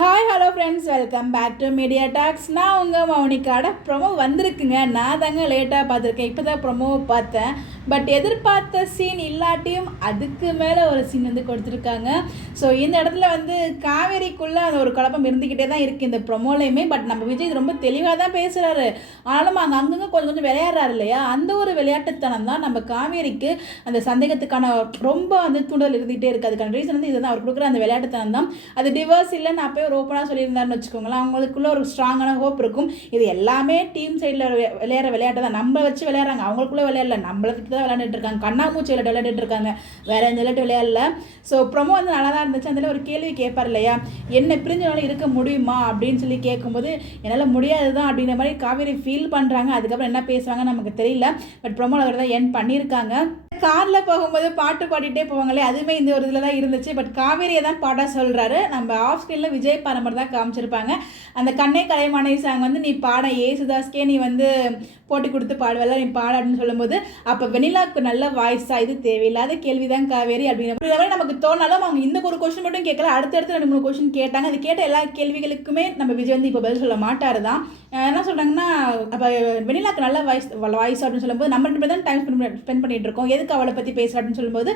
Hi hello friends, welcome back to media talks. நான் உங்கள் மௌனிக்காட promo வந்திருக்குங்க. நான் தாங்க லேட்டாக பார்த்துருக்கேன். இப்போ தான் ப்ரொமோவை பார்த்தேன். பட் எதிர்பார்த்த சீன் இல்லாட்டியும் அதுக்கு மேலே ஒரு சீன் வந்து கொடுத்துருக்காங்க. ஸோ இந்த இடத்துல வந்து காவேரிக்குள்ளே அந்த ஒரு குழப்பம் இருந்துக்கிட்டே தான் இருக்குது இந்த ப்ரொமோலையுமே. பட் நம்ம விஜய் ரொம்ப தெளிவாக தான் பேசுகிறாரு. ஆனாலும் அங்கங்கே கொஞ்சம் விளையாடுறாரு இல்லையா, அந்த ஒரு விளையாட்டுத்தனம் தான் நம்ம காவேரிக்கு அந்த சந்தேகத்துக்கான ரொம்ப வந்து தூண்டல் இருந்துகிட்டே இருக்குது. அதுக்கான ரீசன் வந்து இதுதான், அவர் கொடுக்குற அந்த விளையாட்டுத்தனம் தான். அது டிவர்ஸ் இல்லை, நான் ஒரு ஓப்பனாக சொல்லியிருந்தாருன்னு வச்சுக்கோங்களேன், அவங்களுக்குள்ள ஒரு ஸ்ட்ராங்கான ஹோப் இருக்கும். இது எல்லாமே டீம் சைடில் விளையாடுற விளையாட்டு தான். நம்ம வச்சு விளையாடுறாங்க, அவங்களுக்குள்ள விளையாடல, நம்மளை தான் விளையாண்டுட்டு இருக்காங்க. கண்ணாமூச்சி விளையாடிட்டு இருக்காங்க, வேற எந்த விளையாட்டு விளையாடல. ஸோ ப்ரொமோ வந்து நல்லா தான் இருந்துச்சு. அதில் ஒரு கேள்வி கேட்பார் இல்லையா, என்ன பிரிஞ்சனால இருக்க முடியுமா அப்படின்னு சொல்லி கேட்கும்போது என்னால் முடியாது தான் அப்படின்ற மாதிரி காவேரி ஃபீல் பண்ணுறாங்க. அதுக்கப்புறம் என்ன பேசுவாங்க நமக்கு தெரியல. பட் ப்ரொமோவில் அவர் தான் என் பண்ணியிருக்காங்க. காரில் போகும்போது பாட்டு பாடிட்டே போவாங்களே, அதுவுமே இந்த ஒரு இதில் தான் இருந்துச்சு. பட் காவேரியை தான் பாட சொல்கிறாரு. நம்ம ஆஃப் ஸ்க்ரீனில் விஜய் பரம்பரை தான் காமிச்சிருப்பாங்க. அந்த கண்ணே கலைமானை சாங் வந்து நீ பாட ஏசுதாஸ்கே நீ வந்து போட்டி கொடுத்து பாடுவல, நீ பாட அப்படின்னு சொல்லும்போது அப்போ வெனிலாவுக்கு நல்ல வாய்ஸா, இது தேவையில்லாத கேள்வி தான் காவேரி அப்படிங்கிற நமக்கு தோணாலும் அவங்க இந்த ஒரு கொஸ்டின் மட்டும் கேட்கல, அடுத்தடுத்து 2-3 கொஸ்டின் கேட்டாங்க. அது கேட்ட எல்லா கேள்விகளுக்குமே நம்ம விஜய் வந்து இப்போ பதில் சொல்ல மாட்டார் தான். என்ன சொல்கிறாங்கன்னா, அப்போ வெனிலாவுக்கு நல்ல வாய்ஸ் அப்படின்னு சொல்லும்போது நம்ம 2 பேர் தான் டைம் ஸ்பெண்ட் பண்ணிட்டு இருக்கோம், எதுக்கு அவளை பற்றி பேசுகிற அப்படின்னு சொல்லும்போது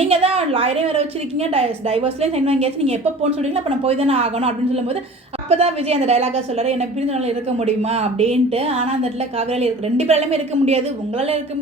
நீங்கள் தான் லாயரே வேறு வச்சிருக்கீங்க, டைவர்ஸ்லேயே சைன் வாங்கியாச்சு, நீங்கள் எப்போ போன்னு சொல்கிறீங்களா, அப்போ நான் போய் தானே ஆகணும் அப்படின்னு சொல்லும்போது அப்போ தான் விஜய் அந்த டைலாக சொல்கிறார், என்ன பிரிஞ்சனால இருக்க முடியுமா அப்படின்ட்டு. ஆனால் அந்த இடத்துல காவேரியில் 2 பேராலுமே இருக்க முடியாது. உங்களால் இருக்க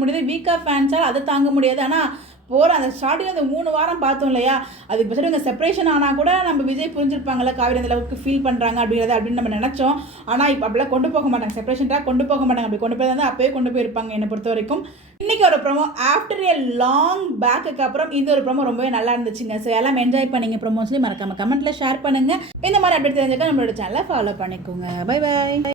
முடியாது, வீக்காக ஃபேன்ஸால் அதை தாங்க முடியாது. ஆனால் போகிற அந்த ஸ்டார்டிங் அந்த 3 வாரம் பார்த்தோம் இல்லையா, அதுக்கு பற்றி இவங்க செப்பரேஷன் ஆனால் கூட நம்ம விஜய் புரிஞ்சிருப்பாங்கல்ல, காவேரி அந்த அளவுக்கு ஃபீல் பண்ணுறாங்க அப்படின்னு நம்ம நினச்சோம். ஆனால் இப்போ அப்படிலாம் கொண்டு போக மாட்டாங்க, செப்பரேஷனாக கொண்டு போக மாட்டாங்க. அப்படி கொண்டு போய் தான் அப்போயே கொண்டு போயிருப்பாங்க என்னை பொறுத்த வரைக்கும். இன்றைக்கி ஒரு ப்ரோமோ ஆஃப்டர் ஏ லாங் பேக்குக்கு அப்புறம் இந்த ஒரு ப்ரோமோ ரொம்பவே நல்லா இருந்துச்சுங்க. ஸோ எல்லாம் என்ஜாய் பண்ணிங்க. ப்ரோமோஸ்லேயும் மறக்காமல் கமெண்ட்டில் ஷேர் பண்ணுங்கள். இந்த மாதிரி அப்டேட் தெரிஞ்சுக்க நம்மளோட சேனலை ஃபாலோ பண்ணிக்கோங்க. Bye bye.